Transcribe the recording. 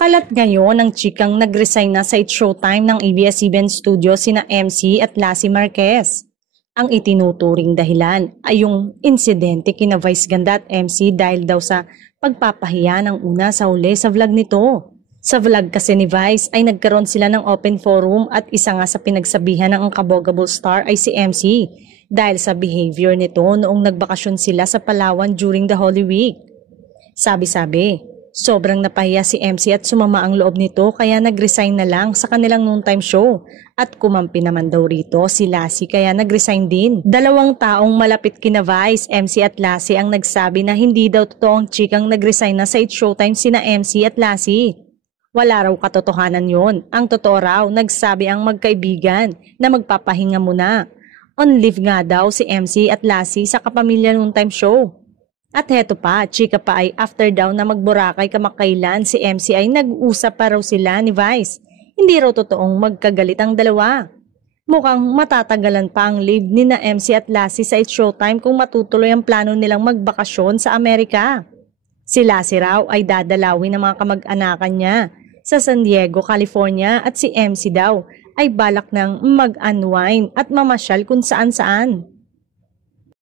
Kalat ngayon ang chikang nag-resign na sa It's Showtime ng ABS-CBN Studio sina MC at Lassie Marquez. Ang itinuturing dahilan ay yung insidente kina Vice Ganda at MC dahil daw sa pagpapahiya ng una sa huli sa vlog nito. Sa vlog kasi ni Vice ay nagkaroon sila ng open forum at isa nga sa pinagsabihan ng Kabogable star ay si MC dahil sa behavior nito noong nagbakasyon sila sa Palawan during the Holy Week. Sabi-sabi, sobrang napahiya si MC at sumama ang loob nito kaya nag-resign na lang sa kanilang noontime show at kumampi naman daw rito si Lassie kaya nag-resign din. Dalawang taong malapit kina Vice, MC at Lassie ang nagsabi na hindi daw totoong chikang nag-resign na sa It's Showtime sina MC at Lassie. Wala raw katotohanan yon. Ang totoo raw, nagsabi ang magkaibigan na magpapahinga muna. On leave nga daw si MC at Lassie sa Kapamilya Noontime Show. At heto pa, chika pa ay after daw na magburakay kamakailan si MC ay nag-usap pa raw sila ni Vice. Hindi raw totoong magkagalit ang dalawa. Mukhang matatagalan pa ang leave ni na MC at Lassie sa It's Showtime kung matutuloy ang plano nilang magbakasyon sa Amerika. Si Lassie raw ay dadalawin ng mga kamag-anakan niya sa San Diego, California at si MC daw ay balak ng mag-unwind at mamasyal kung saan-saan.